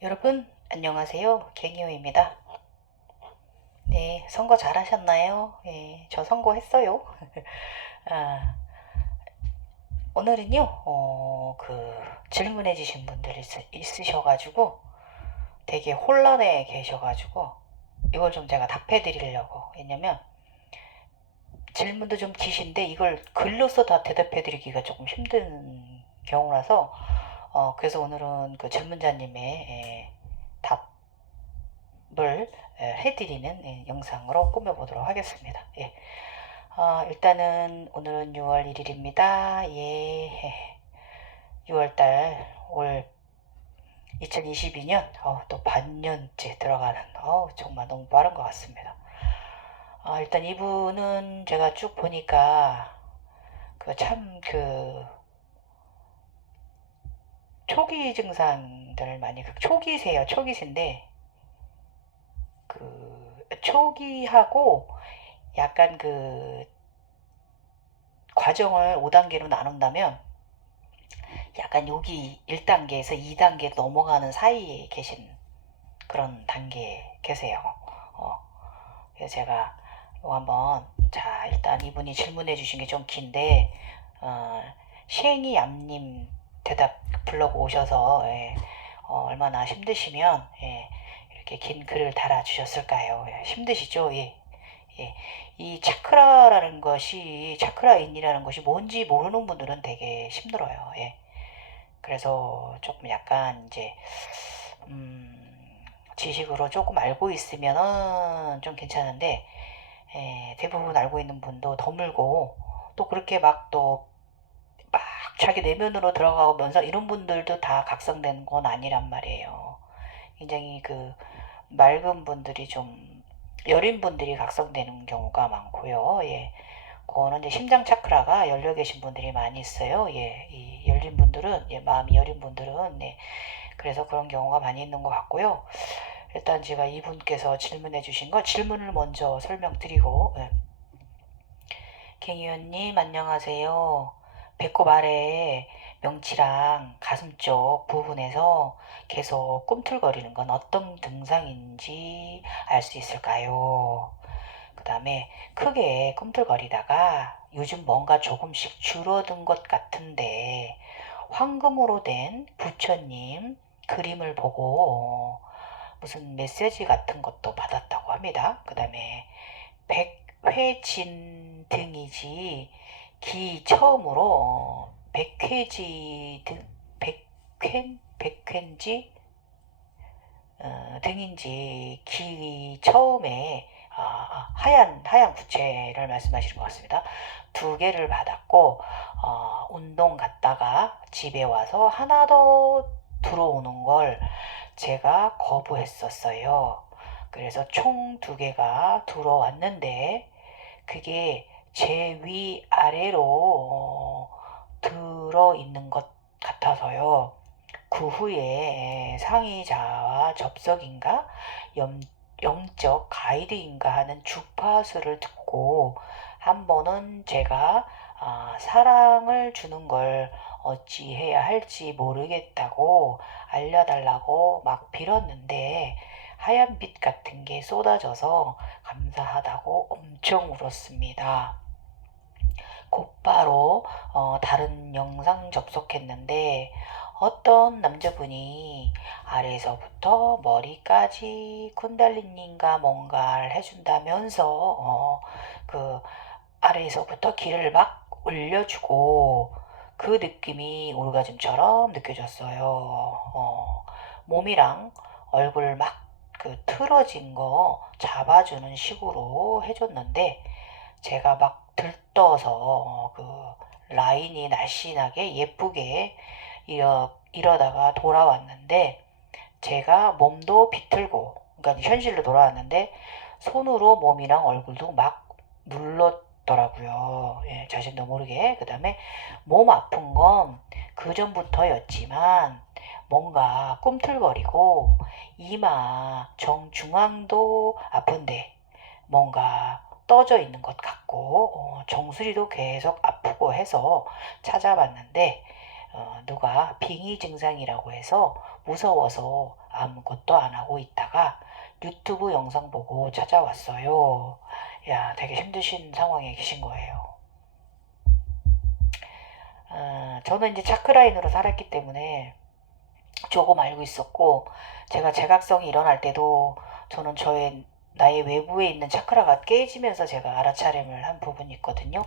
여러분, 안녕하세요. 갱이호입니다. 네, 선거 잘 하셨나요? 예, 저 선거했어요. 아, 오늘은요, 질문해주신 분들이 있으셔가지고 되게 혼란해 계셔가지고 이걸 좀 제가 답해드리려고. 왜냐면 질문도 좀 기신데 이걸 글로써 다 대답해드리기가 조금 힘든 경우라서 그래서 오늘은 그 질문자님의 답을 해드리는 영상으로 꾸며보도록 하겠습니다. 예. 일단은 오늘은 6월 1일입니다. 예. 6월달 올 2022년 또 반년째 들어가는 정말 너무 빠른 것 같습니다. 일단 이분은 제가 쭉 보니까 그 초기 증상들을 많이 초기세요. 초기신데 초기하고 약간 과정을 5단계로 나눈다면 약간 여기 1단계에서 2단계로 넘어가는 사이에 계신 그런 단계에 계세요. 어, 그래서 제가 이거 한번 자 일단 이분이 질문해 주신 게 좀 긴데 쉥이 얌님 대답 블로그 오셔서 얼마나 힘드시면 이렇게 긴 글을 달아주셨을까요? 힘드시죠? 예. 예. 이 차크라라는 것이 차크라인이라는 것이 뭔지 모르는 분들은 되게 힘들어요. 예. 그래서 조금 약간 이제 지식으로 조금 알고 있으면은 좀 괜찮은데 대부분 알고 있는 분도 드물고 또 그렇게 막 자기 내면으로 들어가면서 이런 분들도 다 각성되는 건 아니란 말이에요. 굉장히 맑은 분들이 좀 여린 분들이 각성되는 경우가 많고요. 예. 그거는 이제 심장 차크라가 열려 계신 분들이 많이 있어요. 예. 이 열린 분들은 마음이 여린 분들은 그래서 그런 경우가 많이 있는 것 같고요. 일단 제가 이분께서 질문해 주신 거 질문을 먼저 설명드리고 갱이원님 안녕하세요. 배꼽 아래 명치랑 가슴 쪽 부분에서 계속 꿈틀거리는 건 어떤 증상인지 알 수 있을까요? 그 다음에 크게 꿈틀거리다가 요즘 뭔가 조금씩 줄어든 것 같은데 황금으로 된 부처님 그림을 보고 무슨 메시지 같은 것도 받았다고 합니다. 그 다음에 백회진 등이지 기 처음으로 백회지 등 백회인지 등인지 기 처음에 하얀 부채를 말씀하시는 것 같습니다. 2개를 받았고 운동 갔다가 집에 와서 하나 더 들어오는 걸 제가 거부했었어요. 그래서 총 2개가 들어왔는데 그게 제 위 아래로 들어있는 것 같아서요. 그 후에 상의자와 접속인가 영적 가이드인가 하는 주파수를 듣고 한 번은 제가 사랑을 주는 걸 어찌해야 할지 모르겠다고 알려달라고 막 빌었는데 하얀 빛 같은 게 쏟아져서 감사하다고 엄청 울었습니다. 곧바로 다른 영상 접속했는데 어떤 남자분이 아래에서부터 머리까지 쿤달리니인가 뭔가를 해준다면서 그 아래에서부터 길을 막 올려주고 그 느낌이 오르가즘처럼 느껴졌어요. 몸이랑 얼굴 막 틀어진 거 잡아주는 식으로 해줬는데 제가 막 들떠서 라인이 날씬하게 예쁘게 이러다가 돌아왔는데 제가 몸도 비틀고 그러니까 현실로 돌아왔는데 손으로 몸이랑 얼굴도 막 눌렀더라고요. 예, 자신도 모르게. 그 다음에 몸 아픈 건 그전부터였지만 뭔가 꿈틀거리고 이마 정중앙도 아픈데 뭔가 떠져 있는 것 같고 정수리도 계속 아프고 해서 찾아봤는데 누가 빙의 증상이라고 해서 무서워서 아무것도 안 하고 있다가 유튜브 영상 보고 찾아왔어요. 야, 되게 힘드신 상황에 계신 거예요. 저는 이제 차크라인으로 살았기 때문에 조금 알고 있었고, 제가 제각성이 일어날 때도 저는 나의 외부에 있는 차크라가 깨지면서 제가 알아차림을 한 부분이 있거든요.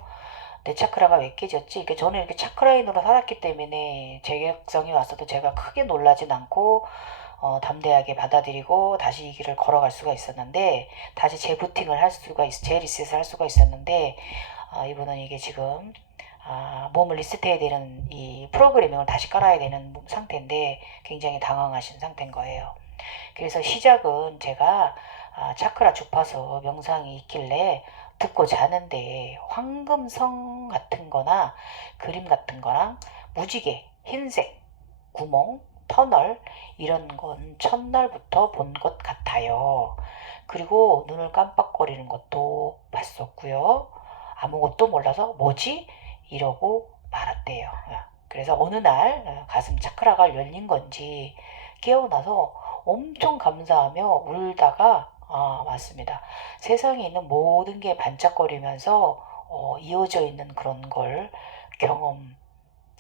내 차크라가 왜 깨졌지? 이게 저는 이렇게 차크라인으로 살았기 때문에 제각성이 왔어도 제가 크게 놀라진 않고 담대하게 받아들이고 다시 이 길을 걸어갈 수가 있었는데, 다시 재부팅을 재리셋을 할 수가 있었는데, 이분은 이게 지금 몸을 리셋해야 되는 이 프로그래밍을 다시 깔아야 되는 상태인데 굉장히 당황하신 상태인 거예요. 그래서 시작은 제가 차크라 주파수 명상이 있길래 듣고 자는데 황금성 같은 거나 그림 같은 거랑 무지개, 흰색, 구멍, 터널 이런 건 첫날부터 본 것 같아요. 그리고 눈을 깜빡거리는 것도 봤었고요. 아무것도 몰라서 뭐지? 이러고 말았대요. 그래서 어느 날 가슴 차크라가 열린 건지 깨어나서 엄청 감사하며 울다가 맞습니다. 세상에 있는 모든 게 반짝거리면서 이어져 있는 그런 걸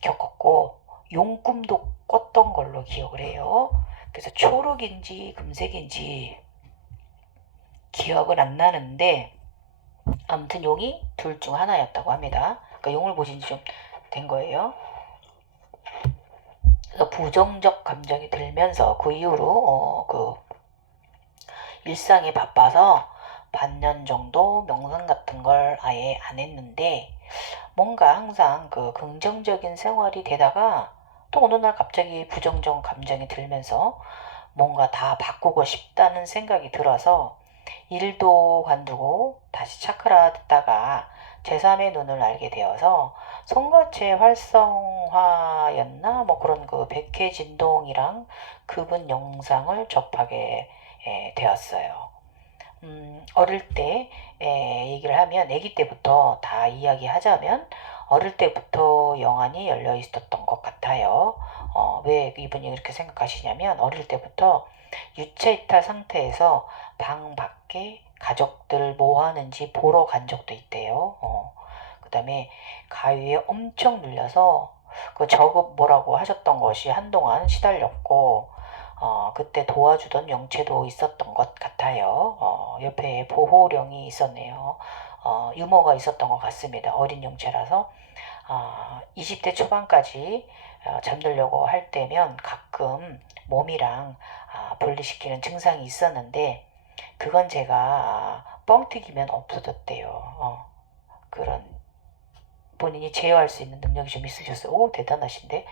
겪었고 용꿈도 꿨던 걸로 기억을 해요. 그래서 초록인지 금색인지 기억은 안 나는데 아무튼 용이 둘 중 하나였다고 합니다. 그러니까 용을 보신 지 좀 된 거예요. 그래서 부정적 감정이 들면서 그 이후로 일상에 바빠서 반년 정도 명상 같은 걸 아예 안 했는데 뭔가 항상 그 긍정적인 생활이 되다가 또 어느 날 갑자기 부정적 감정이 들면서 뭔가 다 바꾸고 싶다는 생각이 들어서 일도 관두고 다시 차크라 듣다가 제3의 눈을 알게 되어서 송거체 활성화였나 뭐 그런 그 백회 진동이랑 그분 영상을 접하게 되었어요. 어릴 때 얘기를 하면 아기 때부터 다 이야기하자면 어릴 때부터 영안이 열려 있었던 것 같아요. 왜 이분이 그렇게 생각하시냐면 어릴 때부터 유체이탈 상태에서 방 밖에 가족들 뭐 하는지 보러 간 적도 있대요. 그 다음에 가위에 엄청 눌려서 그 저급 뭐라고 하셨던 것이 한동안 시달렸고 그때 도와주던 영체도 있었던 것 같아요. 옆에 보호령이 있었네요. 유머가 있었던 것 같습니다. 어린 영체라서 20대 초반까지 잠들려고 할 때면 가끔 몸이랑 분리시키는 증상이 있었는데 그건 제가 뻥튀기면 없어졌대요. 그런 본인이 제어할 수 있는 능력이 좀 있으셨어요. 오, 대단하신데.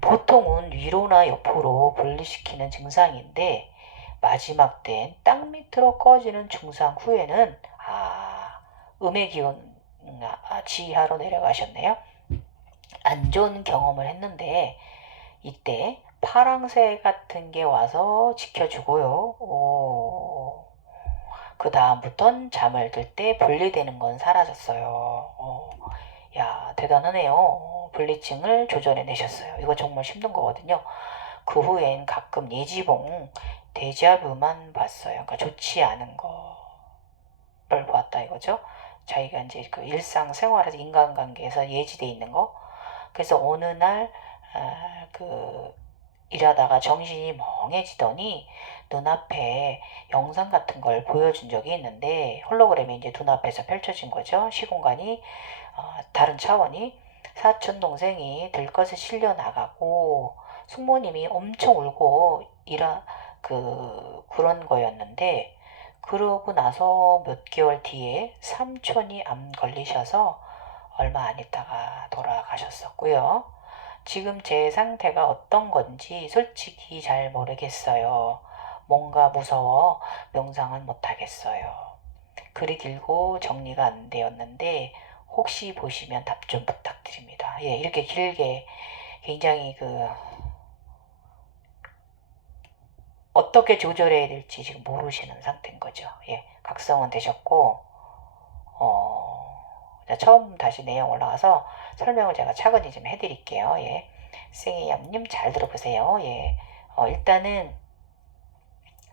보통은 위로나 옆으로 분리시키는 증상인데 마지막 땐 땅 밑으로 꺼지는 증상 후에는 음의 기운 지하로 내려가셨네요. 안 좋은 경험을 했는데 이때 파랑새 같은 게 와서 지켜주고요. 그 다음부턴 잠을 들 때 분리되는 건 사라졌어요. 야, 대단하네요. 분리증을 조절해내셨어요. 이거 정말 힘든 거거든요. 그 후엔 가끔 예지봉, 데자뷰만 봤어요. 그러니까 좋지 않은 거를 보았다 이거죠. 자기가 이제 그 일상생활에서 인간관계에서 예지돼 있는 거. 그래서 어느 날, 일하다가 정신이 멍해지더니 눈앞에 영상 같은 걸 보여준 적이 있는데 홀로그램이 이제 눈앞에서 펼쳐진 거죠. 시공간이 다른 차원이 사촌 동생이 들것에 실려 나가고 숙모님이 엄청 울고 그런 거였는데 그러고 나서 몇 개월 뒤에 삼촌이 암 걸리셔서 얼마 안 있다가 돌아가셨었고요. 지금 제 상태가 어떤 건지 솔직히 잘 모르겠어요. 뭔가 무서워 명상은 못하겠어요. 글이 길고 정리가 안 되었는데 혹시 보시면 답 좀 부탁드립니다. 예, 이렇게 길게 굉장히 어떻게 조절해야 될지 지금 모르시는 상태인 거죠. 예, 각성은 되셨고 처음 다시 내용 올라가서 설명을 제가 차근히 좀 해드릴게요. 예. 생이얌님 잘 들어보세요. 예. 일단은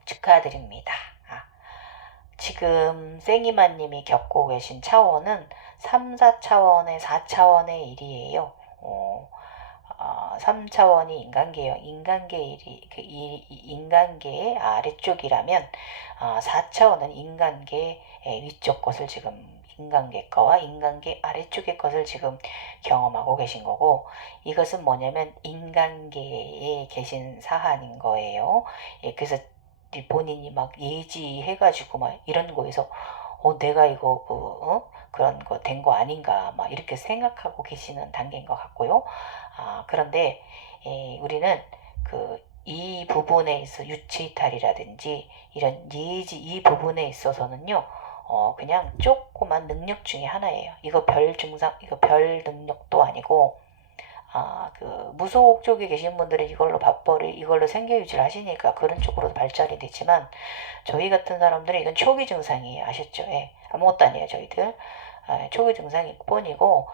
축하드립니다. 지금 생이마님이 겪고 계신 차원은 3, 4차원의 4차원의 일이에요. 3차원이 인간계요. 인간계의 아래쪽이라면 4차원은 인간계의 위쪽 것을 지금 인간계 거와 인간계 아래쪽의 것을 지금 경험하고 계신 거고, 이것은 뭐냐면 인간계에 계신 사한인 거예요. 예, 그래서 본인이 막 예지해가지고 막 이런 거에서 내가 이거 그런 거 된 거 아닌가 막 이렇게 생각하고 계시는 단계인 것 같고요. 그런데 우리는 이 부분에 있어 유체이탈이라든지 이런 예지 이 부분에 있어서는요, 그냥 조그만 능력 중에 하나예요. 이거 별 증상, 이거 별 능력도 아니고, 무속 쪽에 계신 분들은 이걸로 생계 유지를 하시니까 그런 쪽으로 발전이 되지만, 저희 같은 사람들은 이건 초기 증상이에요. 아셨죠? 예. 아무것도 아니에요, 저희들. 초기 증상일 뿐이고,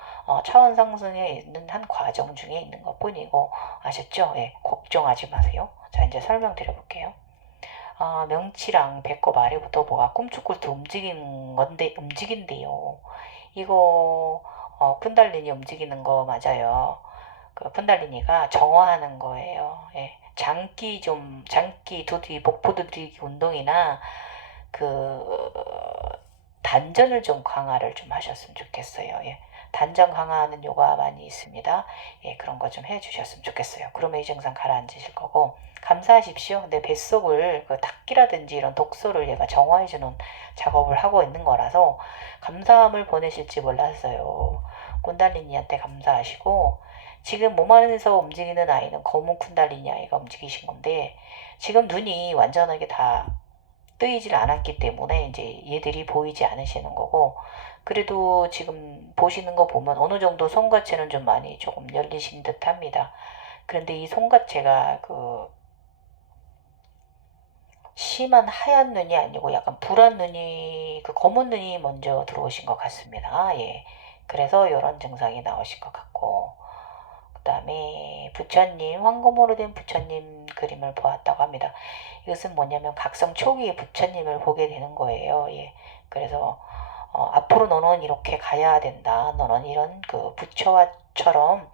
차원 상승에 있는 한 과정 중에 있는 것 뿐이고, 아셨죠? 예. 걱정하지 마세요. 자, 이제 설명드려 볼게요. 명치랑 배꼽 아래부터 뭐가 꿈틀꿈틀 움직인대요. 이거, 쿤달리니 움직이는 거 맞아요. 그 쿤달리니가 정화하는 거예요. 예. 장기 두드리, 복부 두드리기 운동이나 그 단전을 좀 강화를 좀 하셨으면 좋겠어요. 예. 단전 강화하는 요가 많이 있습니다. 예, 그런 거 좀 해주셨으면 좋겠어요. 그러면 이 증상 가라앉으실 거고, 감사하십시오. 내 뱃속을 탁기라든지 이런 독소를 얘가 정화해주는 작업을 하고 있는 거라서 감사함을 보내실지 몰랐어요. 쿤달리니한테 감사하시고, 지금 몸 안에서 움직이는 아이는 검은 쿤달리니 아이가 움직이신 건데, 지금 눈이 완전하게 다 뜨이질 않았기 때문에 이제 얘들이 보이지 않으시는 거고, 그래도 지금 보시는 거 보면 어느 정도 손가체는 좀 많이 조금 열리신 듯 합니다. 그런데 이 손가체가 심한 하얀 눈이 아니고 약간 불안 눈이, 검은 눈이 먼저 들어오신 것 같습니다. 예. 그래서 이런 증상이 나오신 것 같고, 그 다음에 부처님, 황금으로 된 부처님 그림을 보았다고 합니다. 이것은 뭐냐면 각성 초기의 부처님을 보게 되는 거예요. 예. 그래서 앞으로 너는 이렇게 가야 된다. 너는 이런 부처와처럼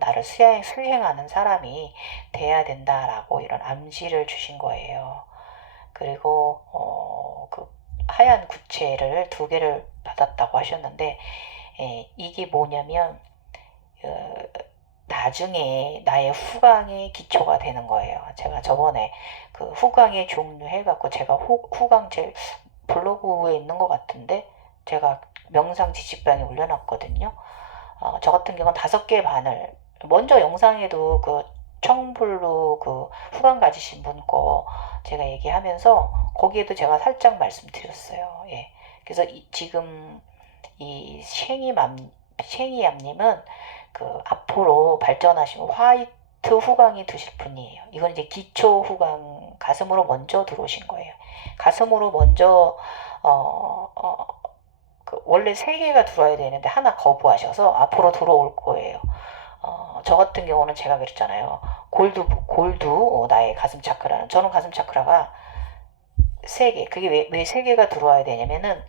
나를 수행하는 사람이 돼야 된다라고 이런 암시를 주신 거예요. 그리고 하얀 구체를 2개를 받았다고 하셨는데, 이게 뭐냐면 나중에 나의 후광의 기초가 되는 거예요. 제가 저번에 후광의 종류 해갖고 제가 후광 제 블로그에 있는 것 같은데 제가 명상 지식방에 올려놨거든요. 저 같은 경우는 5개 반을 먼저 영상에도 청불로 후광 가지신 분 거 제가 얘기하면서 거기에도 제가 살짝 말씀드렸어요. 예. 그래서 지금 이 쉥이암님은 앞으로 발전하시면 화이트 후광이 드실 분이에요. 이건 이제 기초 후광, 가슴으로 먼저 들어오신 거예요. 가슴으로 먼저 원래 3개가 들어와야 되는데 하나 거부하셔서 앞으로 들어올 거예요. 저 같은 경우는 제가 그랬잖아요. 골드 나의 가슴 차크라는, 저는 가슴 차크라가 3개. 그게 왜 3개가 들어와야 되냐면은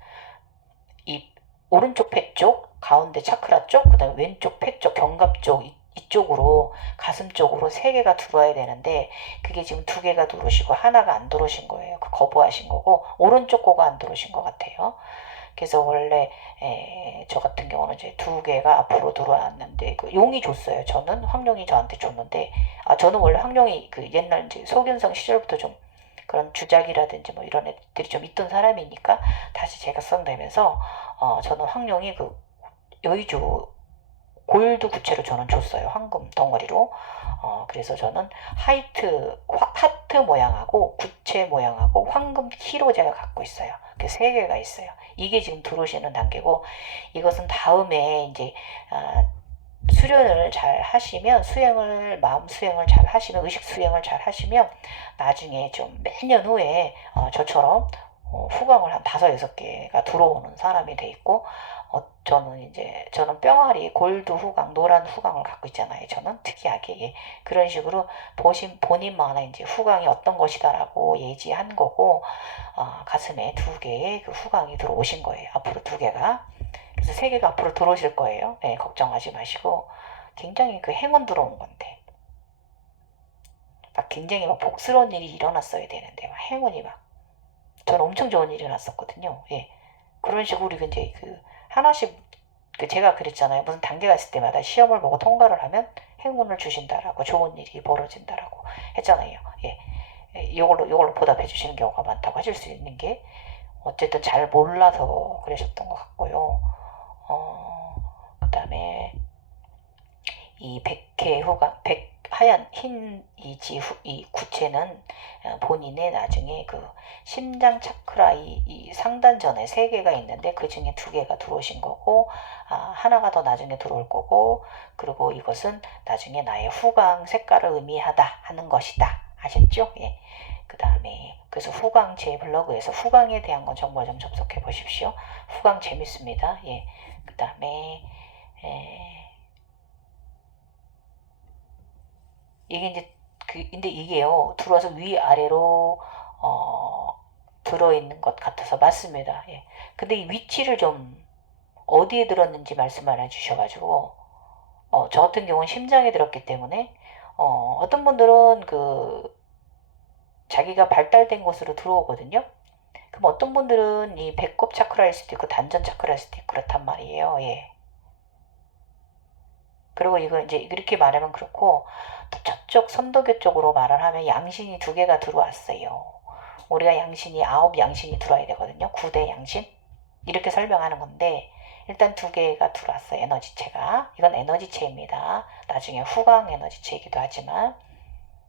이 오른쪽 폐 쪽, 가운데 차크라 쪽, 그 다음에 왼쪽 폐 쪽, 견갑 쪽, 이쪽으로 가슴 쪽으로 3개가 들어와야 되는데 그게 지금 2개가 들어오시고 하나가 안 들어오신 거예요. 거부하신 거고 오른쪽 거가 안 들어오신 것 같아요. 그래서 원래 저 같은 경우는 이제 2개가 앞으로 들어왔는데 용이 줬어요. 저는 황룡이 저한테 줬는데, 저는 원래 황룡이 옛날 이제 소견성 시절부터 좀 그런 주작이라든지 뭐 이런 애들이 좀 있던 사람이니까 다시 제가 썬다면서 저는 황룡이 여의주 골드 구체로 저는 줬어요. 황금 덩어리로. 그래서 저는 하트 모양하고 구체 모양하고 황금 키로 제가 갖고 있어요. 3개가 있어요. 이게 지금 들어오시는 단계고, 이것은 다음에 이제 수련을 잘 하시면, 마음 수행을 잘 하시면, 의식 수행을 잘 하시면 나중에 좀 몇 년 후에 저처럼 후광을 한 5-6개가 들어오는 사람이 돼 있고, 저는 뿅아리 골드 후광, 노란 후광을 갖고 있잖아요. 저는 특이하게 그런 식으로 본인만의 이제 후광이 어떤 것이다라고 예지한 거고, 가슴에 2개의 그 후광이 들어오신 거예요. 앞으로 2개가. 그래서 3개가 앞으로 들어오실 거예요. 네, 걱정하지 마시고. 굉장히 그 행운 들어온 건데. 막 굉장히 막 복스러운 일이 일어났어야 되는데, 막 행운이 막. 저는 엄청 좋은 일이 일어났었거든요. 예. 그런 식으로 우리가 이제 하나씩, 제가 그랬잖아요. 무슨 단계가 있을 때마다 시험을 보고 통과를 하면 행운을 주신다라고, 좋은 일이 벌어진다라고 했잖아요. 예. 이걸로 보답해 주시는 경우가 많다고 하실 수 있는 게, 어쨌든 잘 몰라서 그러셨던 것 같고요. 그 다음에 이 백회 후가 하얀 흰 이 구체는 본인의 나중에 그 심장 차크라 이 상단전에 3개가 있는데 그 중에 2개가 들어오신 거고, 하나가 더 나중에 들어올 거고, 그리고 이것은 나중에 나의 후광 색깔을 의미하다 하는 것이다. 아셨죠? 예. 그 다음에 그래서 후광, 제 블로그에서 후광에 대한 건 정보 좀 접속해 보십시오. 후광 재밌습니다. 예. 그 다음에 이게 이제 근데 이게요, 들어와서 위아래로 들어있는 것 같아서 맞습니다. 예. 근데 이 위치를 좀 어디에 들었는지 말씀을 해주셔가지고, 저 같은 경우는 심장에 들었기 때문에, 어떤 분들은 자기가 발달된 곳으로 들어오거든요. 그럼 어떤 분들은 이 배꼽 차크라일 수도 있고 단전 차크라일 수도 있고 그렇단 말이에요. 예. 그리고 이거 이제 이렇게 말하면 그렇고, 저쪽 선도교 쪽으로 말을 하면 양신이 2개가 들어왔어요. 우리가 양신이 9양신이 들어와야 되거든요. 9대 양신 이렇게 설명하는 건데, 일단 2개가 들어왔어요. 에너지체가. 이건 에너지체입니다. 나중에 후광 에너지체이기도 하지만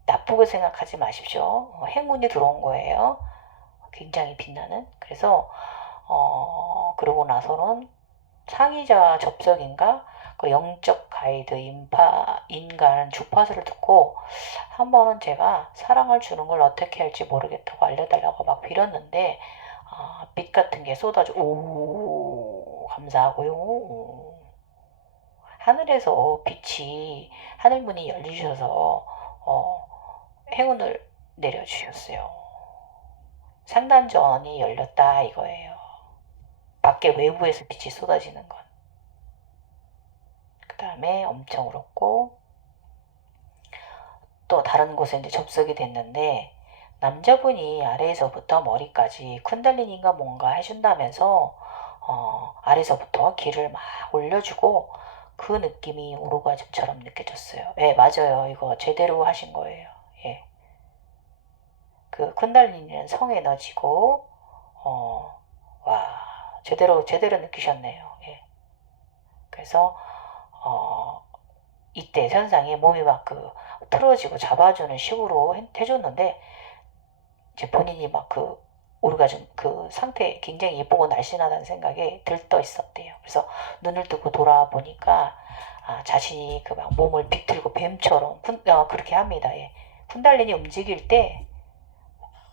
나쁘게 생각하지 마십시오. 행운이 들어온 거예요. 굉장히 빛나는. 그래서 그러고 나서는 창의자 접속인가, 그 영적 가이드 인간 주파수를 듣고 한 번은 제가 사랑을 주는 걸 어떻게 할지 모르겠다고 알려달라고 막 빌었는데, 빛 같은 게 쏟아져. 오, 감사하고요. 하늘에서 빛이, 하늘문이 열리셔서 행운을 내려주셨어요. 상단전이 열렸다 이거예요. 밖에 외부에서 빛이 쏟아지는 건. 그 다음에 엄청 울었고, 또 다른 곳에 이제 접속이 됐는데, 남자분이 아래에서부터 머리까지 쿤달리니가 뭔가 해준다면서 아래에서부터 길을 막 올려주고, 그 느낌이 오르가즘처럼 느껴졌어요. 예, 맞아요. 이거 제대로 하신 거예요. 예. 그 쿤달리니는 성에너지고, 와, 제대로 느끼셨네요. 예. 그래서 이때 현상이 몸이 막 틀어지고 잡아주는 식으로 해줬는데, 이제 본인이 막 오르가즘 그 상태 굉장히 예쁘고 날씬하다는 생각에 들떠 있었대요. 그래서 눈을 뜨고 돌아보니까 자신이 그 막 몸을 비틀고 뱀처럼 그렇게 합니다. 예. 쿤달린이 움직일 때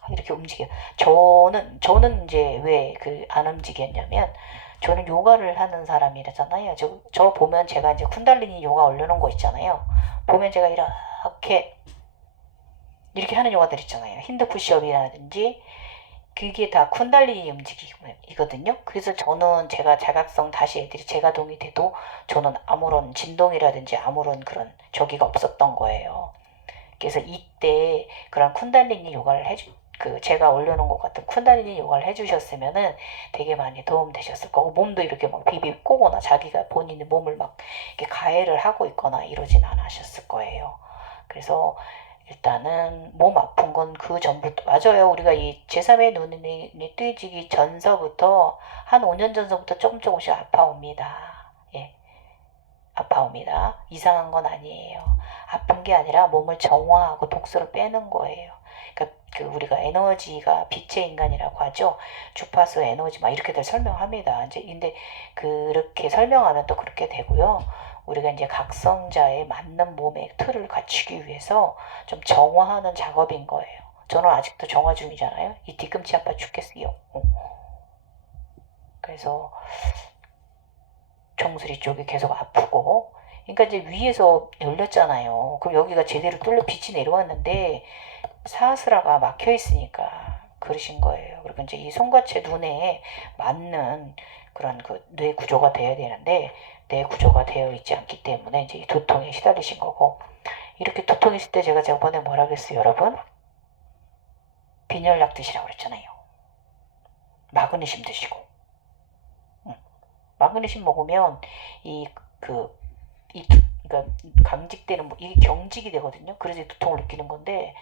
이렇게 움직여요. 저는 이제 왜 안 움직였냐면, 저는 요가를 하는 사람이라잖아요. 저 보면 제가 이제 쿤달리니 요가 올려놓은 거 있잖아요. 보면 제가 이렇게 하는 요가들 있잖아요. 힌드 푸시업이라든지, 그게 다 쿤달리니 움직임이거든요. 그래서 저는 제가 자각성 다시 애들이 제가 동이 돼도 저는 아무런 진동이라든지 아무런 그런 저기가 없었던 거예요. 그래서 이때 그런 쿤달리니 요가를 제가 올려놓은 것 같은 쿤달리니 요가를 해주셨으면은 되게 많이 도움되셨을 거고, 몸도 이렇게 막 비비 꼬거나 자기가 본인의 몸을 막 이렇게 가해를 하고 있거나 이러진 않으셨을 거예요. 그래서 일단은 몸 아픈 건 그 전부터, 맞아요. 우리가 이 제3의 눈이 뜨지기 전서부터 한 5년 전서부터 조금씩 아파옵니다. 예. 아파옵니다. 이상한 건 아니에요. 아픈 게 아니라 몸을 정화하고 독소를 빼는 거예요. 그러니까 우리가 에너지가 빛의 인간이라고 하죠. 주파수 에너지 막 이렇게들 설명합니다. 이제 근데 그렇게 설명하면 또 그렇게 되고요. 우리가 이제 각성자의 맞는 몸의 틀을 갖추기 위해서 좀 정화하는 작업인 거예요. 저는 아직도 정화 중이잖아요. 이 뒤꿈치 아파 죽겠어요. 그래서 정수리 쪽이 계속 아프고, 그러니까 이제 위에서 열렸잖아요. 그럼 여기가 제대로 뚫려 빛이 내려왔는데 사스라가 막혀 있으니까 그러신 거예요. 그리고 이제 이 손과체 눈에 맞는 그런 그 뇌 구조가 돼야 되는데 뇌 구조가 되어 있지 않기 때문에 이제 이 두통에 시달리신 거고, 이렇게 두통 있을 때 제가 저번에 뭐라 그랬어요, 여러분? 빈혈약 드시라고 그랬잖아요. 마그네슘 드시고. 마그네슘 먹으면 그러니까 강직되는 이게 경직이 되거든요. 그래서 두통을 느끼는 건데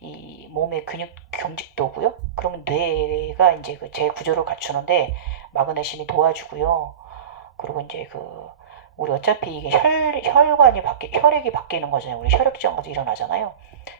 이 몸의 근육 경직도고요. 그러면 뇌가 이제 그 재구조를 갖추는데 마그네슘이 도와주고요. 그리고 이제 우리 어차피 이게 혈액이 바뀌는 거잖아요. 우리 혈액정화도 일어나잖아요.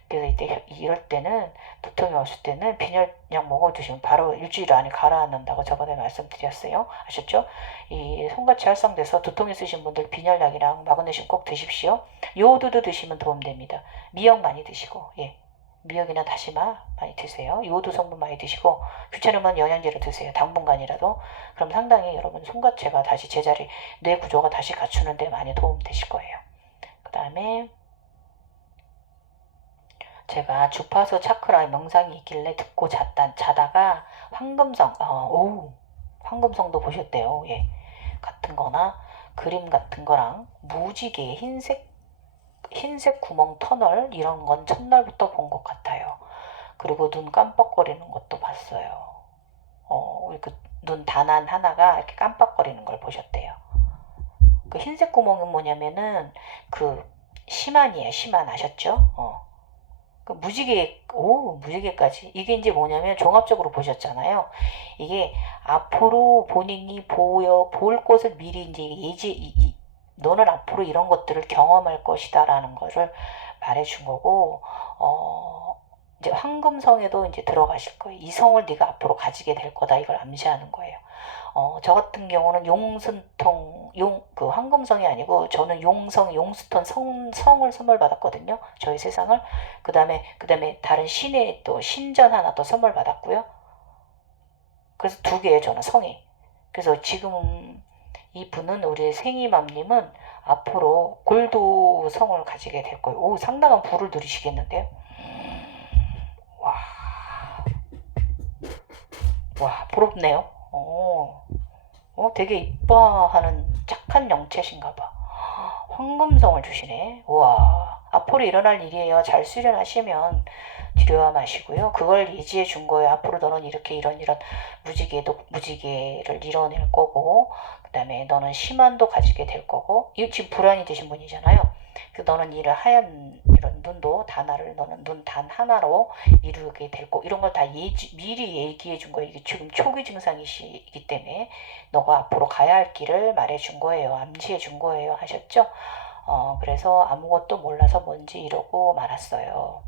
그래서 이럴 때는 두통이 왔을 때는 빈혈약 먹어 두시면 바로 일주일 안에 가라앉는다고 저번에 말씀드렸어요. 아셨죠? 이 손같이 활성돼서 두통 있으신 분들 빈혈약이랑 마그네슘 꼭 드십시오. 요오드도 드시면 도움됩니다. 미역 많이 드시고, 예. 미역이나 다시마 많이 드세요. 요오드 성분 많이 드시고, 귀찮으면 영양제를 드세요. 당분간이라도. 그럼 상당히 여러분 손과체가 다시 제자리, 뇌 구조가 다시 갖추는 데 많이 도움 되실 거예요. 그 다음에 제가 주파수 차크라 명상이 있길래 듣고 자다가 황금성, 황금성도 보셨대요. 예. 같은 거나 그림 같은 거랑 무지개 흰색 구멍 터널 이런 건 첫날부터 본 것 같아요. 그리고 눈 깜빡거리는 것도 봤어요. 우리 눈 단안 하나가 이렇게 깜빡거리는 걸 보셨대요. 그 흰색 구멍은 뭐냐면은 심한이에요. 심한 아셨죠? 무지개까지. 이게 이제 뭐냐면 종합적으로 보셨잖아요. 이게 앞으로 본인이 볼 것을 미리 이제 너는 앞으로 이런 것들을 경험할 것이다라는 것을 말해준 거고, 이제 황금성에도 이제 들어가실 거예요. 이 성을 네가 앞으로 가지게 될 거다. 이걸 암시하는 거예요. 저 같은 경우는 그 황금성이 아니고 저는 용수톤 성을 선물 받았거든요. 저희 세상을. 그 다음에 다른 신의 또 신전 하나 또 선물 받았고요. 그래서 2개예요, 저는 성이. 그래서 지금 이분은 우리 생이맘님은 앞으로 골도 성을 가지게 될 거예요. 오, 상당한 부를 누리시겠는데요. 와, 부럽네요. 되게 이뻐하는 착한 영체신가 봐. 황금성을 주시네. 우와. 앞으로 일어날 일이에요. 잘 수련하시면 두려워 마시고요. 그걸 예지해 준 거예요. 앞으로 너는 이렇게 이런 무지개를 이뤄낼 거고, 그 다음에 너는 심한도 가지게 될 거고, 이 지금 불안이 되신 분이잖아요. 그래서 너는 하얀 이런 눈도 너는 눈 단 하나로 이루게 될 거, 이런 걸 다 미리 얘기해 준 거예요. 이게 지금 초기 증상이기 때문에 너가 앞으로 가야 할 길을 말해 준 거예요. 암시해 준 거예요. 하셨죠? 그래서 아무것도 몰라서 뭔지 이러고 말았어요.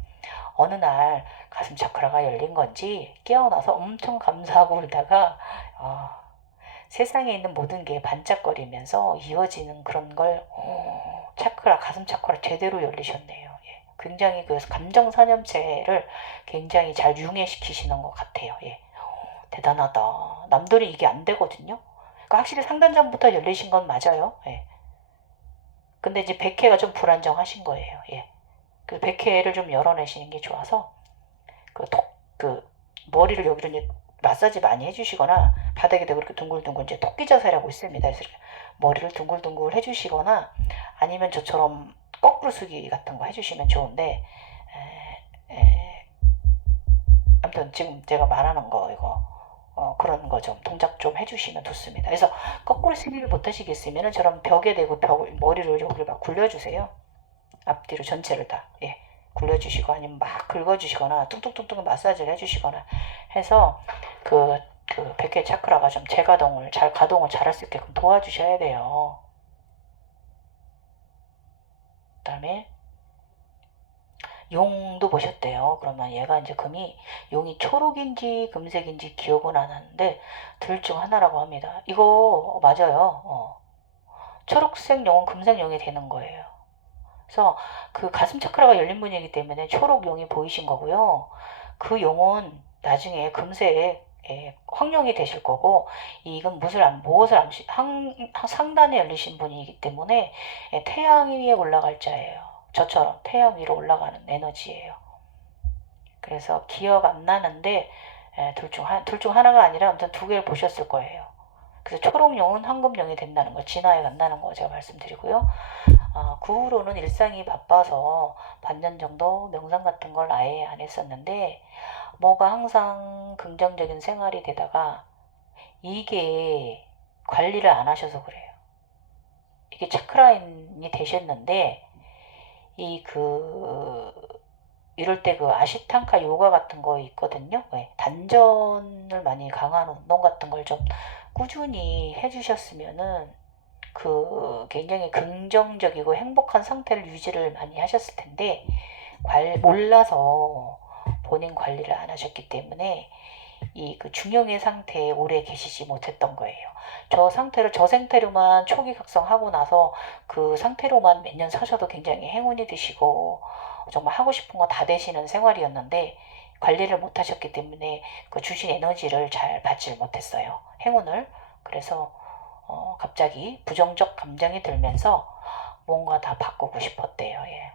어느 날 가슴 차크라가 열린 건지 깨어나서 엄청 감사하고 울다가 세상에 있는 모든 게 반짝거리면서 이어지는 그런 걸 가슴 차크라 제대로 열리셨네요. 예. 굉장히 그 감정 사념체를 굉장히 잘 융해시키시는 것 같아요. 예. 대단하다. 남들이 이게 안 되거든요. 그러니까 확실히 상단전부터 열리신 건 맞아요. 예. 근데 이제 백회가 좀 불안정하신 거예요. 예. 그 백회를 좀 열어내시는 게 좋아서 머리를 여기로 이제 마사지 많이 해주시거나 바닥에 대고 이렇게 둥글둥글 이제 토끼 자세라고 있습니다. 그래서 머리를 둥글둥글 해주시거나 아니면 저처럼 거꾸로 숙이 같은 거 해주시면 좋은데, 아무튼 지금 제가 말하는 거 이거 그런 거 좀 동작 좀 해주시면 좋습니다. 그래서 거꾸로 숙이를 못 하시겠으면 저런 벽에 대고 머리를 여기를 막 굴려주세요. 앞뒤로 전체를 다. 예. 굴려주시고 아니면 막 긁어주시거나 뚱뚱뚱뚱 마사지를 해주시거나 해서 백회 차크라가 좀 가동을 잘 할 수 있게끔 도와주셔야 돼요. 그 다음에 용도 보셨대요. 그러면 얘가 이제 용이 초록인지 금색인지 기억은 안 나는데 둘 중 하나라고 합니다. 이거 맞아요. 초록색 용은 금색 용이 되는 거예요. 그래서 그 가슴 차크라가 열린 분이기 때문에 초록 용이 보이신 거고요. 그 용은 나중에 금세 황룡이 되실 거고, 이건 무엇을 상단에 열리신 분이기 때문에 태양 위에 올라갈 자예요. 저처럼 태양 위로 올라가는 에너지예요. 그래서 기억 안 나는데 둘 중 하나가 아니라 아무튼 두 개를 보셨을 거예요. 그래서 초록용은 황금용이 된다는 거, 진화해 간다는 거 제가 말씀드리고요. 그 후로는 일상이 바빠서 반년 정도 명상 같은 걸 아예 안 했었는데, 뭐가 항상 긍정적인 생활이 되다가 이게 관리를 안 하셔서 그래요. 이게 차크라인이 되셨는데, 이럴 때 그 아시탄카 요가 같은 거 있거든요. 단전을 많이 강한 운동 같은 걸 좀 꾸준히 해주셨으면은 굉장히 긍정적이고 행복한 상태를 유지를 많이 하셨을 텐데, 몰라서 본인 관리를 안 하셨기 때문에 중용의 상태에 오래 계시지 못했던 거예요. 저 상태로만 초기 각성하고 나서 그 상태로만 몇 년 사셔도 굉장히 행운이 되시고 정말 하고 싶은 거 다 되시는 생활이었는데, 관리를 못 하셨기 때문에 그 주신 에너지를 잘 받질 못했어요. 행운을. 그래서 갑자기 부정적 감정이 들면서 뭔가 다 바꾸고 싶었대요. 예.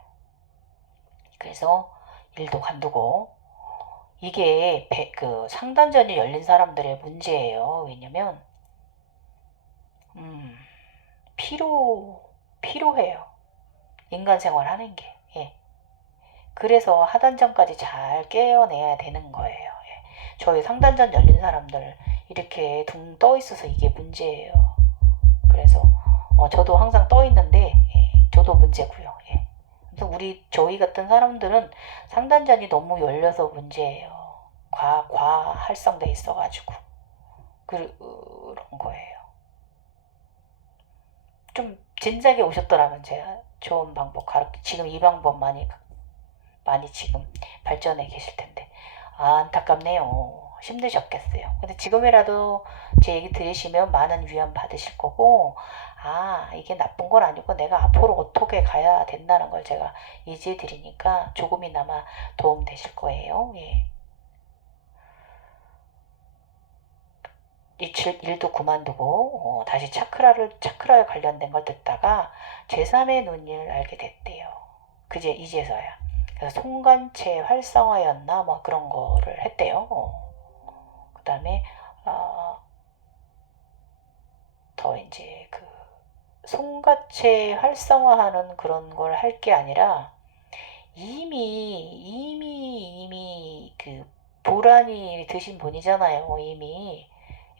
그래서 일도 관두고, 이게 상단전이 열린 사람들의 문제예요. 왜냐면 피로해요. 인간 생활하는 게. 예. 그래서 하단전까지 잘 깨어내야 되는 거예요. 예. 저희 상단전 열린 사람들 이렇게 둥 떠 있어서 이게 문제예요. 그래서 저도 항상 떠 있는데 저도 문제고요. 예. 그래서 저희 같은 사람들은 상단전이 너무 열려서 문제예요. 과활성돼 있어가지고 그런 거예요. 좀 진작에 오셨더라면 제가 좋은 방법 지금 이 방법 많이 지금 발전해 계실 텐데, 안타깝네요. 힘드셨겠어요. 근데 지금이라도 제 얘기 들으시면 많은 위안 받으실 거고, 이게 나쁜 건 아니고 내가 앞으로 어떻게 가야 된다는 걸 제가 이지해 드리니까 조금이나마 도움 되실 거예요. 예. 일도 그만두고 다시 차크라에 관련된 걸 듣다가 제3의 눈을 알게 됐대요. 이제서야. 그래서 송관체 활성화였나 뭐 그런 거를 했대요. 그 다음에 더 이제 송가체 활성화하는 그런 걸 할 게 아니라 이미 보란이 드신 분이잖아요. 이미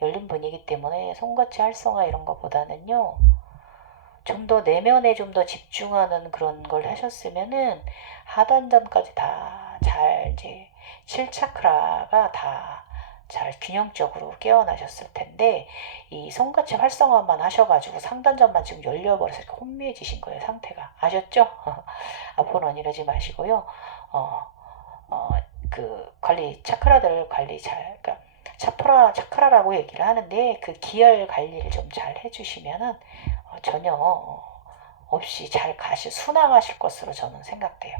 열린 분이기 때문에 송가체 활성화 이런 거보다는요, 좀 더 내면에 좀 더 집중하는 그런 걸 하셨으면은 하단전까지 다 잘 이제 7차크라가 다 잘 균형적으로 깨어나셨을 텐데, 이 손같이 활성화만 하셔가지고 상단전만 지금 열려버려서 이렇게 혼미해지신 거예요. 상태가 아셨죠? 앞으로는 이러지 마시고요. 차크라들 관리 그러니까 차크라라고 얘기를 하는데 그 기혈 관리를 좀 잘 해주시면은 전혀 없이 잘 순항하실 것으로 저는 생각돼요.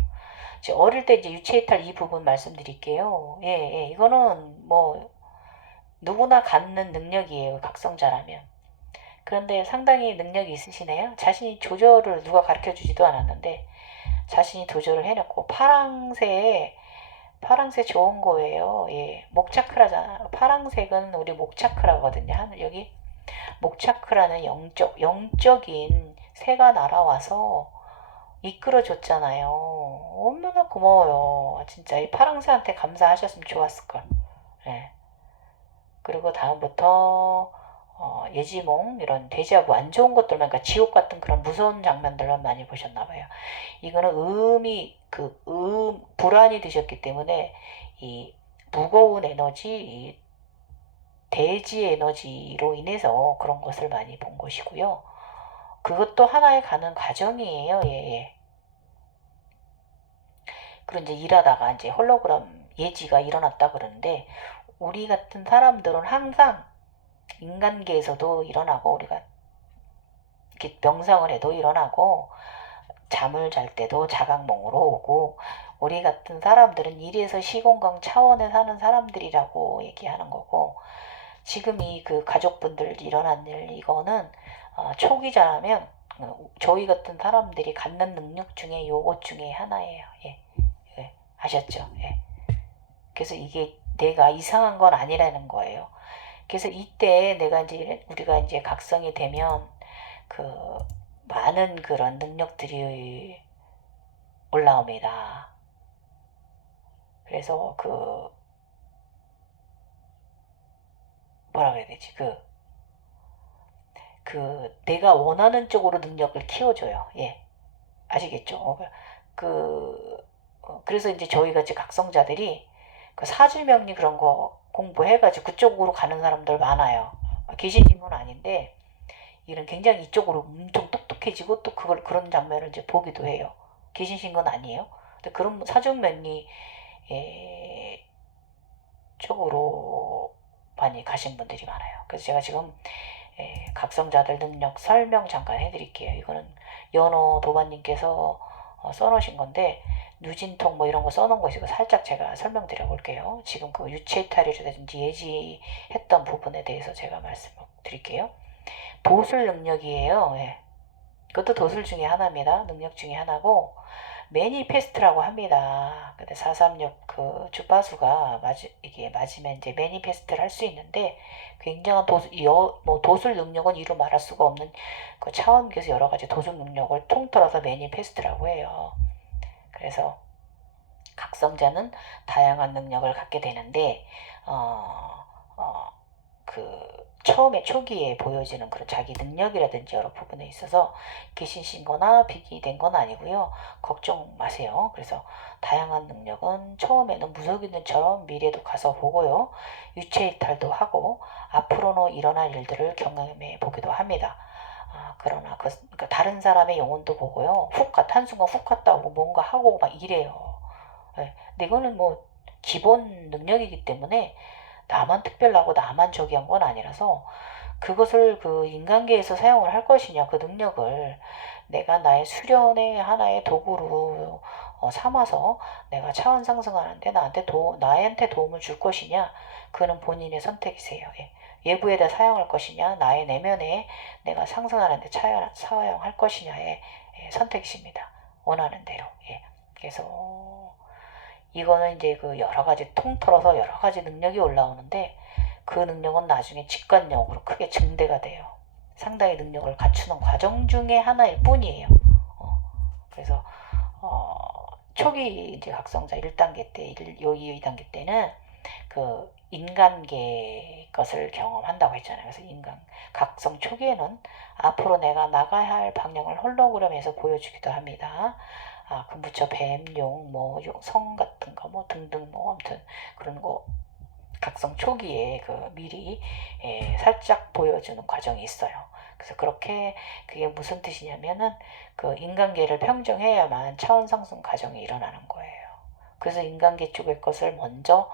어릴 때 이제 유체이탈 이 부분 말씀드릴게요. 예, 이거는 뭐 누구나 갖는 능력이에요. 각성자라면. 그런데 상당히 능력이 있으시네요. 자신이 조절을 누가 가르쳐 주지도 않았는데 자신이 조절을 해놓고 파랑색 좋은 거예요. 예, 목차크라잖아. 파랑색은 우리 목차크라거든요. 여기 목차크라는 영적인 새가 날아와서 이끌어줬잖아요. 얼마나 고마워요. 진짜 이 파랑새한테 감사하셨으면 좋았을걸. 예. 그리고 다음부터 예지몽 이런 데자부 안 좋은 것들만, 그러니까 지옥 같은 그런 무서운 장면들만 많이 보셨나봐요. 이거는 불안이 드셨기 때문에 이 무거운 에너지, 이 대지 에너지로 인해서 그런 것을 많이 본 것이고요. 그것도 하나의 가는 과정이에요. 예. 그리고 이제 일하다가 이제 홀로그램 예지가 일어났다 그러는데, 우리 같은 사람들은 항상 인간계에서도 일어나고, 우리가 이렇게 명상을 해도 일어나고, 잠을 잘 때도 자각몽으로 오고, 우리 같은 사람들은 일에서 시공간 차원에 사는 사람들이라고 얘기하는 거고, 지금 이 그 가족분들 일어난 일 이거는 초기자라면 저희 같은 사람들이 갖는 능력 중에 요것 중에 하나예요. 예, 예. 아셨죠? 예. 그래서 이게 내가 이상한 건 아니라는 거예요. 그래서 이때 내가 이제 우리가 이제 각성이 되면 그 많은 그런 능력들이 올라옵니다. 그래서 그 뭐라 그래야 되지? 내가 원하는 쪽으로 능력을 키워줘요. 예, 아시겠죠? 그래서 이제 저희 같이 각성자들이 그 사주명리 그런 거 공부해가지고 그쪽으로 가는 사람들 많아요. 계시는 건 아닌데 이런 굉장히 이쪽으로 엄청 똑똑해지고 또 그런 장면을 이제 보기도 해요. 계시신 건 아니에요. 근데 그런 사주명리 쪽으로 많이 가신 분들이 많아요. 그래서 제가 지금 각성자들 능력 설명 잠깐 해드릴게요. 이거는 연호 도반님께서 써놓으신 건데 누진통 뭐 이런 거 써놓은 거 있고 살짝 제가 설명드려 볼게요. 지금 그 유체이탈이라든지 예지했던 부분에 대해서 제가 말씀드릴게요. 도술 능력이에요. 예. 그것도 도술 중에 하나입니다. 능력 중에 하나고 매니페스트라고 합니다. 근데 436 그 주파수가 이게 맞으면 이제 매니페스트를 할 수 있는데 굉장한 도술 능력은 이루 말할 수가 없는 그 차원계에서 여러 가지 도술 능력을 통틀어서 매니페스트라고 해요. 그래서 각성자는 다양한 능력을 갖게 되는데 처음에 초기에 보여지는 그런 자기 능력이라든지 여러 부분에 있어서 귀신신 거나 비기 된 건 아니고요. 걱정 마세요. 그래서 다양한 능력은 처음에는 무속인들처럼 미래도 가서 보고요. 유체이탈도 하고 앞으로는 일어날 일들을 경험해 보기도 합니다. 그러나 그러니까 다른 사람의 영혼도 보고요. 한순간 훅 갔다 오고 뭔가 하고 막 이래요. 네. 근데 이거는 뭐 기본 능력이기 때문에 나만 특별하고 나만 저기 한 건 아니라서 그것을 그 인간계에서 사용을 할 것이냐 그 능력을 내가 나의 수련의 하나의 도구로 삼아서 내가 차원 상승하는데 나한테 도움을 줄 것이냐 그는 본인의 선택이세요. 예. 외부에다 사용할 것이냐 나의 내면에 내가 상승하는데 사용할 것이냐의 선택이십니다. 원하는 대로. 예. 그래서 이거는 이제 그 여러 가지 통틀어서 여러 가지 능력이 올라오는데 그 능력은 나중에 직관력으로 크게 증대가 돼요. 상당히 능력을 갖추는 과정 중에 하나일 뿐이에요. 그래서 초기 이제 각성자 1단계 때, 2단계 때는 그 인간계 것을 경험한다고 했잖아요. 그래서 각성 초기에는 앞으로 내가 나가야 할 방향을 홀로그램에서 보여주기도 합니다. 금부처 뱀용 성 같은 거 등등 아무튼 그런 거 각성 초기에 미리 살짝 보여주는 과정이 있어요. 그래서 그게 무슨 뜻이냐면은 그 인간계를 평정해야만 차원 상승 과정이 일어나는 거예요. 그래서 인간계 쪽의 것을 먼저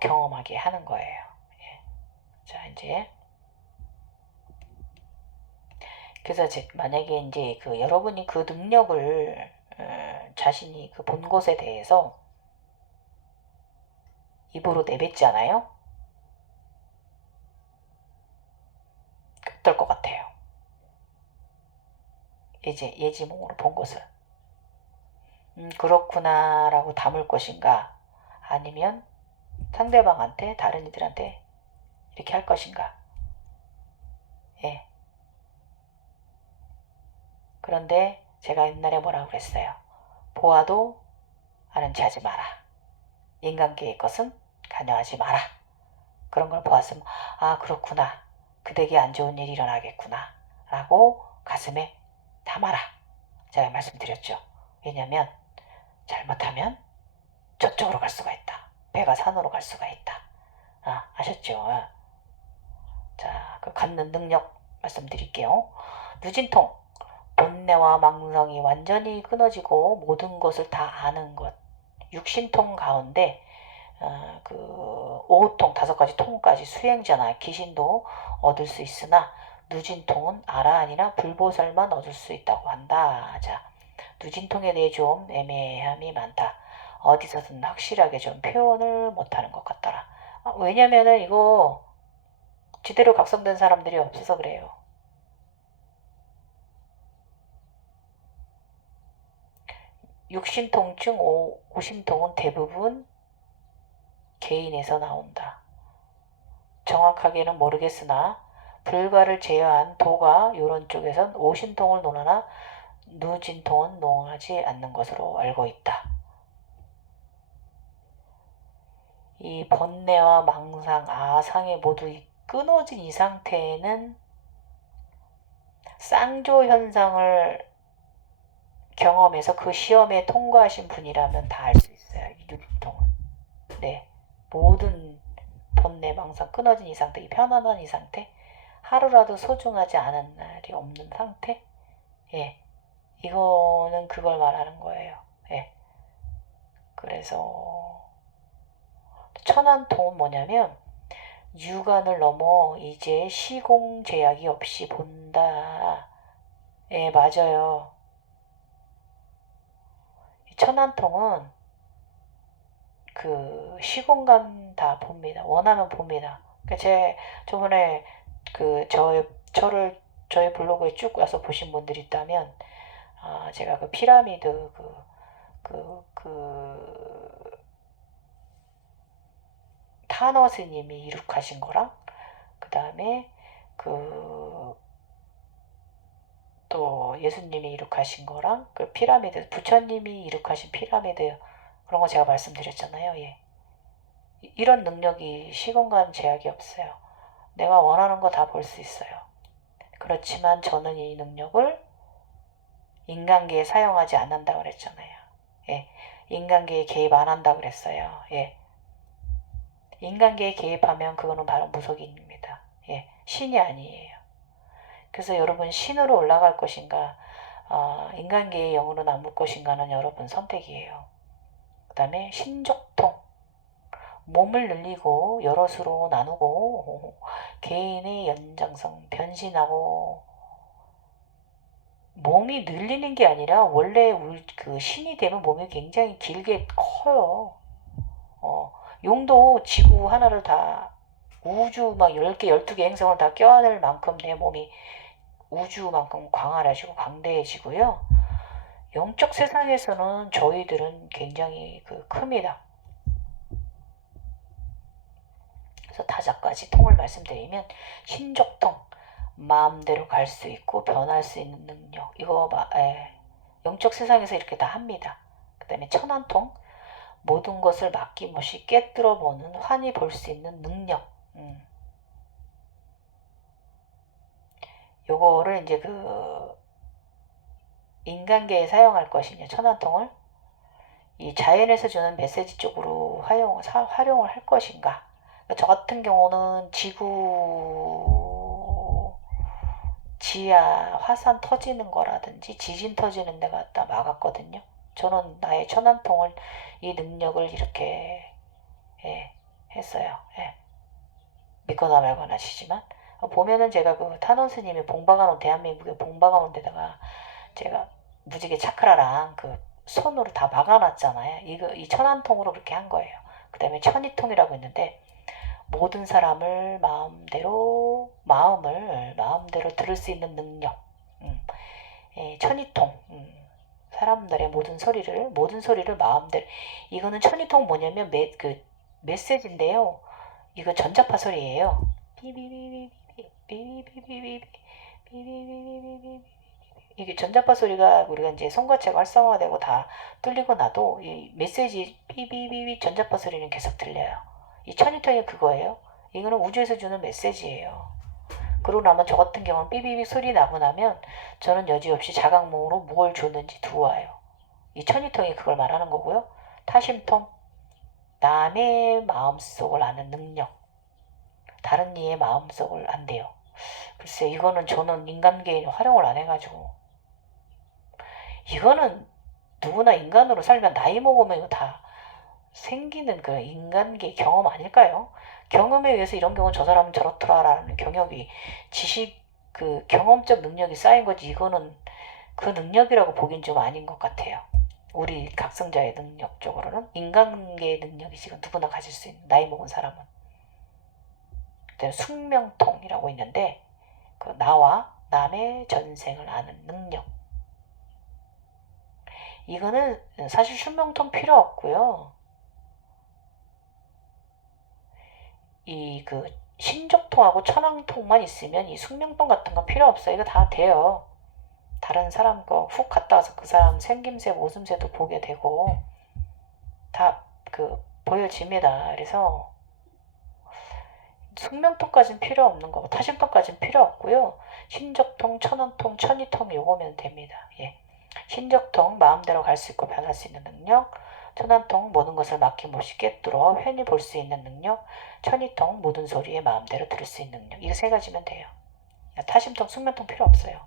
경험하게 하는 거예요. 예. 자, 이제 그래서 만약에 이제 여러분이 그 능력을 자신이 본 것에 대해서 입으로 내뱉잖아요. 어떨 것 같아요? 예지몽으로 본 것을. 그렇구나라고 담을 것인가? 아니면 상대방한테, 다른 이들한테 이렇게 할 것인가? 예. 그런데 제가 옛날에 뭐라고 그랬어요? 보아도 아는 체 하지 마라. 인간계의 것은 관여하지 마라. 그런 걸 보았으면 그렇구나. 그대에게 안 좋은 일이 일어나겠구나. 라고 가슴에 담아라. 제가 말씀드렸죠. 왜냐면 잘못하면 저쪽으로 갈 수가 있다. 배가 산으로 갈 수가 있다. 아셨죠? 자, 갖는 능력 말씀드릴게요. 누진통, 본내와 망성이 완전히 끊어지고 모든 것을 다 아는 것. 육신통 가운데 오호통 5가지 통까지 수행자나 귀신도 얻을 수 있으나 누진통은 아라한이나 불보살만 얻을 수 있다고 한다. 자, 누진통에 대해 좀 애매함이 많다. 어디서든 확실하게 좀 표현을 못하는 것 같더라. 왜냐면은 이거 제대로 각성된 사람들이 없어서 그래요. 육신통증, 오심통은 대부분 개인에서 나온다. 정확하게는 모르겠으나 불가를 제외한 도가 요런 쪽에선 오신통을 논하나 누진통은 논하지 않는 것으로 알고 있다. 이 번뇌와 망상, 아상이 모두 끊어진 이 상태에는 쌍조 현상을 경험해서 그 시험에 통과하신 분이라면 다 알 수 있어요. 이 누진통은. 네. 모든 번뇌, 망상 끊어진 이 상태, 이 편안한 이 상태, 하루라도 소중하지 않은 날이 없는 상태. 예. 이거는 그걸 말하는 거예요. 예. 그래서 천안통은 뭐냐면 육안을 넘어 이제 시공 제약이 없이 본다. 예, 맞아요. 천안통은 그 시공간 다 봅니다. 원하면 봅니다. 제 저번에 저의 블로그에 쭉 와서 보신 분들이 있다면 제가 그 피라미드 타너 스님이 이룩하신 거랑 그 다음에 또 예수님이 이룩하신 거랑 그 피라미드 부처님이 이룩하신 피라미드 그런 거 제가 말씀드렸잖아요. 예. 이런 능력이 시공간 제약이 없어요. 내가 원하는 거 다 볼 수 있어요. 그렇지만 저는 이 능력을 인간계에 사용하지 않는다 그랬잖아요. 예. 인간계에 개입 안 한다 그랬어요. 예. 인간계에 개입하면 그거는 바로 무속인입니다. 예. 신이 아니에요. 그래서 여러분 신으로 올라갈 것인가 인간계의 영으로 남을 것인가는 여러분 선택이에요. 그 다음에 신족통 몸을 늘리고 여럿으로 나누고 개인의 연장성 변신하고 몸이 늘리는 게 아니라 원래 그 신이 되면 몸이 굉장히 길게 커요. 용도 지구 하나를 다 우주 막 10개, 12개 행성을 다 껴안을 만큼 내 몸이 우주만큼 광활해지고 광대해지고요. 영적 세상에서는 저희들은 굉장히 큽니다. 그래서 다자까지 통을 말씀드리면 신족통, 마음대로 갈 수 있고 변할 수 있는 능력 이거 영적 세상에서 이렇게 다 합니다. 그 다음에 천안통, 모든 것을 맡김없이 깨뜨려보는 환히 볼 수 있는 능력. 요거를 이제 인간계에 사용할 것이냐 천안통을 이 자연에서 주는 메시지 쪽으로 활용을 할 것인가. 저 같은 경우는 지구 지하 화산 터지는 거라든지 지진 터지는 데 갖다 막았거든요. 저는 나의 천안통을 이 능력을 이렇게 했어요. 믿거나 말거나 하시지만 보면은 제가 탄원 스님이 봉박아놓은 대한민국의 봉박아놓은 데다가 제가 무지개 차크라랑 손으로 다 막아놨잖아요. 이 천안통으로 그렇게 한 거예요. 그 다음에 천이통이라고 있는데 모든 사람을 마음을 마음대로 들을 수 있는 능력. 천이통. 사람들의 모든 소리를 마음대로. 이거는 천이통 뭐냐면 메시지인데요. 이거 전자파 소리예요. 이게 전자파 소리가 우리가 이제 손과체가 활성화되고 다 뚫리고 나도 이 메시지 삐삐삐삐 전자파 소리는 계속 들려요. 이 천이통이 그거예요. 이거는 우주에서 주는 메시지예요. 그러고 나면 저 같은 경우는 삐삐삐 소리 나고 나면 저는 여지없이 자각몽으로 뭘 줬는지 두어와요. 이 천이통이 그걸 말하는 거고요. 타심통, 남의 마음속을 아는 능력. 다른 이의 마음속을 안돼요. 글쎄 이거는 저는 인간계에 활용을 안 해가지고 이거는 누구나 인간으로 살면 나이 먹으면 이거 다 생기는 인간계 경험 아닐까요? 경험에 의해서 이런 경우 저 사람은 저렇더라라는 경력이 지식 경험적 능력이 쌓인 거지 이거는 그 능력이라고 보긴 좀 아닌 것 같아요. 우리 각성자의 능력적으로는 인간계의 능력이 지금 누구나 가질 수 있는, 나이 먹은 사람은. 숙명통이라고 있는데, 그 나와 남의 전생을 아는 능력. 이거는 사실 숙명통 필요 없고요. 이 그 신족통하고 천왕통만 있으면 이 숙명통 같은 건 필요 없어요. 이거 다 돼요. 다른 사람 거 훅 갔다 와서 그 사람 생김새, 모습새도 보게 되고 다 보여집니다. 그래서 숙명통까지는 필요 없는 거고 타심통까지는 필요 없고요. 신적통, 천왕통, 천이통 요거면 됩니다. 예. 신적통 마음대로 갈 수 있고 변할 수 있는 능력, 천안통 모든 것을 막힘없이 꿰뚫어 훤히 볼 수 있는 능력, 천이통 모든 소리에 마음대로 들을 수 있는 능력. 이거 세 가지면 돼요. 타심통, 숙면통 필요 없어요.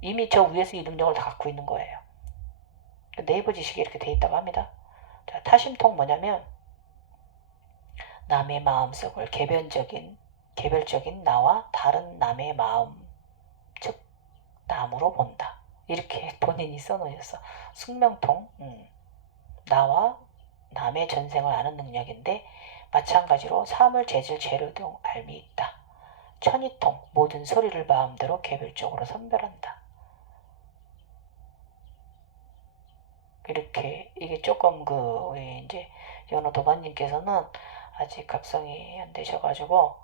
이미 저 위에서 이 능력을 다 갖고 있는 거예요. 네이버 지식에 이렇게 돼 있다고 합니다. 자, 타심통 뭐냐면 남의 마음속을 개별적인 나와 다른 남의 마음, 즉 남으로 본다. 이렇게 본인이 써놓으셨어. 숙명통, 나와 남의 전생을 아는 능력인데 마찬가지로 사물, 재질, 재료 등 알미 있다. 천이통, 모든 소리를 마음대로 개별적으로 선별한다. 이렇게 이게 조금 이제 연호 도반님께서는 아직 각성이 안 되셔가지고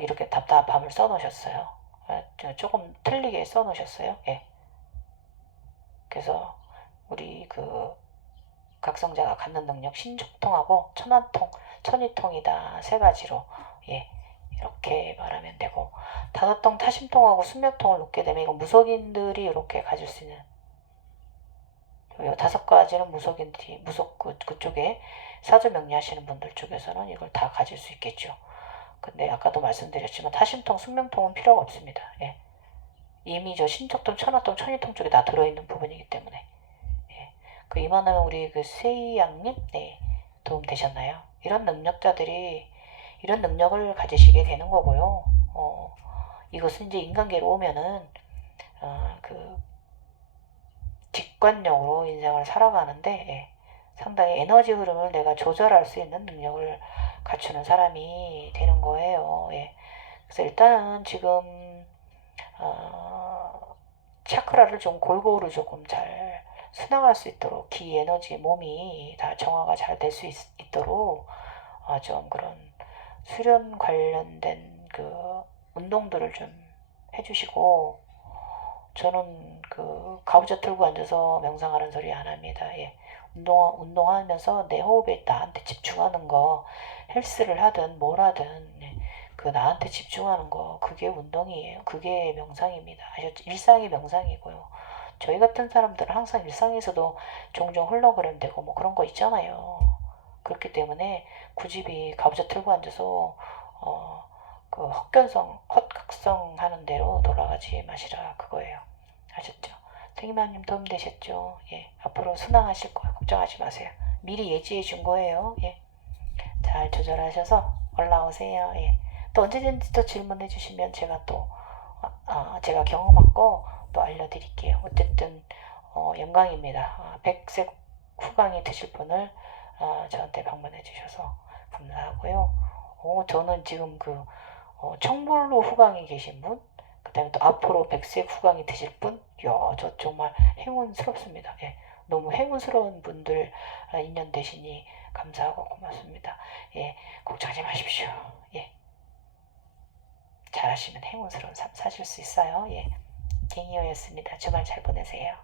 이렇게 답답함을 써놓으셨어요. 조금 틀리게 써놓으셨어요. 예. 그래서 우리 각성자가 갖는 능력 신족통하고 천안통, 천이통이다 세 가지로 예 이렇게 말하면 되고 다섯통 타심통하고 숙명통을 놓게 되면 이건 무속인들이 이렇게 가질 수 있는 다섯 가지는 무속인들이 그쪽에 사주 명리하시는 분들 쪽에서는 이걸 다 가질 수 있겠죠. 근데 아까도 말씀드렸지만 타심통, 숙명통은 필요가 없습니다. 예. 이미 저 신족통, 천화통, 천이통 쪽에 다 들어있는 부분이기 때문에 이만하면 우리 세이양님 네 도움 되셨나요? 이런 능력자들이 이런 능력을 가지시게 되는 거고요. 이것은 이제 인간계로 오면은 직관력으로 인생을 살아가는데 상당히 에너지 흐름을 내가 조절할 수 있는 능력을 갖추는 사람이 되는 거예요. 예. 그래서 일단은 지금 차크라를 좀 골고루 조금 잘 순항할 수 있도록 기 에너지 몸이 다 정화가 잘 될 수 있도록 좀 그런 수련 관련된 운동들을 좀 해주시고 저는 가부좌 틀고 앉아서 명상하는 소리 안 합니다. 예. 운동하면서 내 호흡에 나한테 집중하는 거 헬스를 하든 뭘 하든 나한테 집중하는 거 그게 운동이에요. 그게 명상입니다. 일상이 명상이고요. 저희 같은 사람들은 항상 일상에서도 종종 홀로그램 되고 뭐 그런 거 있잖아요. 그렇기 때문에 굳이 가부좌 틀고 앉아서 헛각성 하는 대로 돌아가지 마시라 그거예요. 아셨죠? 생이마님 도움되셨죠? 예. 앞으로 순항하실 거예요. 걱정하지 마세요. 미리 예지해 준 거예요. 예. 잘 조절하셔서 올라오세요. 예. 또 언제든지 또 질문해 주시면 제가 또 제가 경험한 거 또 알려드릴게요. 어쨌든 영광입니다. 백색 후광이 드실 분을 저한테 방문해 주셔서 감사하고요. 저는 지금 청불로 후광이 계신 분, 그 다음에 또 앞으로 백색 후광이 드실 분, 저 정말 행운스럽습니다. 예. 너무 행운스러운 분들 인연 되시니 감사하고 고맙습니다. 예. 걱정하지 마십시오. 예. 잘하시면 행운스러운 삶 사실 수 있어요. 예. 갱이어였습니다. 주말 잘 보내세요.